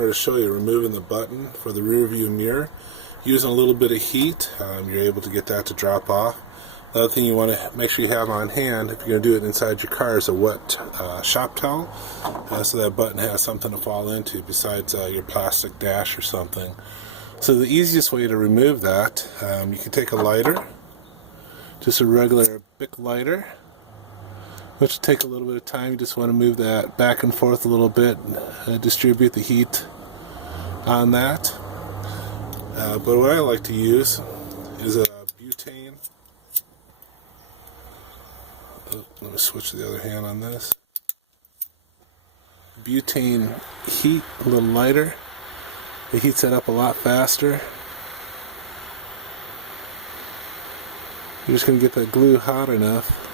To show you removing the button for the rear view mirror. Using a little bit of heat, you're able to get that to drop off. The other thing you want to make sure you have on hand, if you're going to do it inside your car, is a wet shop towel, so that button has something to fall into besides your plastic dash or something. So the easiest way to remove that, you can take a lighter, just a regular Bic lighter, which will take a little bit of time. You just want to move that back and forth a little bit, distribute the heat on that. But what I like to use is a butane. Let me switch to the other hand on this. Butane heat, a little lighter. It heats it up a lot faster. You're just going to get that glue hot enough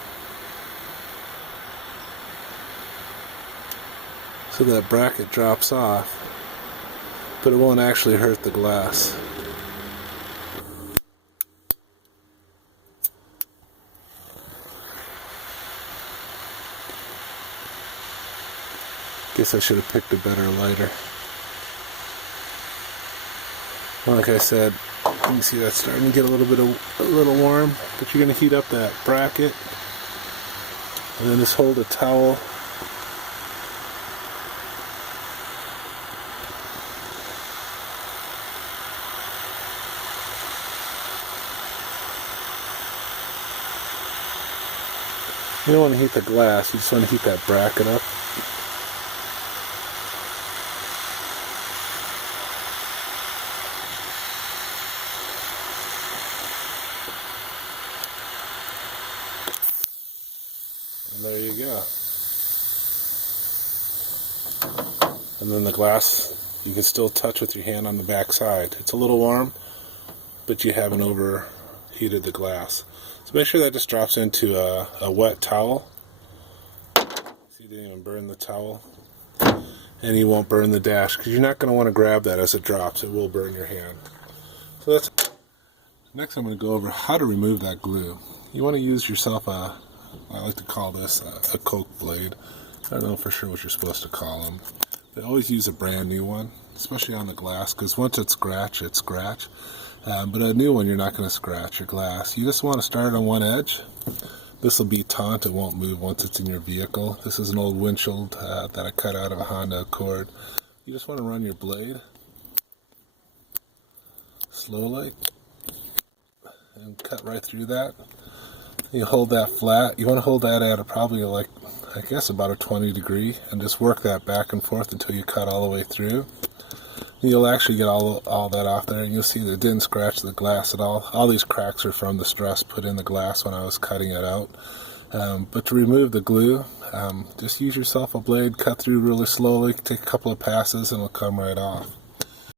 so that bracket drops off, but it won't actually hurt the glass. Guess I should have picked a better lighter. Like I said, you can see that's starting to get a little warm, but you're going to heat up that bracket, and then just hold a towel You don't want to heat the glass, you just want to heat that bracket up. And there you go. And then the glass, you can still touch with your hand on the back side. It's a little warm, but you haven't overheated the glass. So make sure that just drops into a wet towel. So you didn't even burn the towel. And you won't burn the dash, because you're not going to want to grab that as it drops. It will burn your hand. So that's. Next I'm going to go over how to remove that glue. You want to use yourself I like to call this a Coke blade. I don't know for sure what you're supposed to call them. They always use a brand new one, especially on the glass, because once it's scratch, it's scratch. But a new one, you're not going to scratch your glass. You just want to start on one edge. This will be taut, it won't move once it's in your vehicle. This is an old windshield that I cut out of a Honda Accord. You just want to run your blade slowly and cut right through that. You hold that flat. You want to hold that at probably like, I guess about a 20 degree, and just work that back and forth until you cut all the way through. You'll actually get all that off there, and you'll see that it didn't scratch the glass at all. All these cracks are from the stress put in the glass when I was cutting it out. But to remove the glue, just use yourself a blade, cut through really slowly, take a couple of passes, and it'll come right off.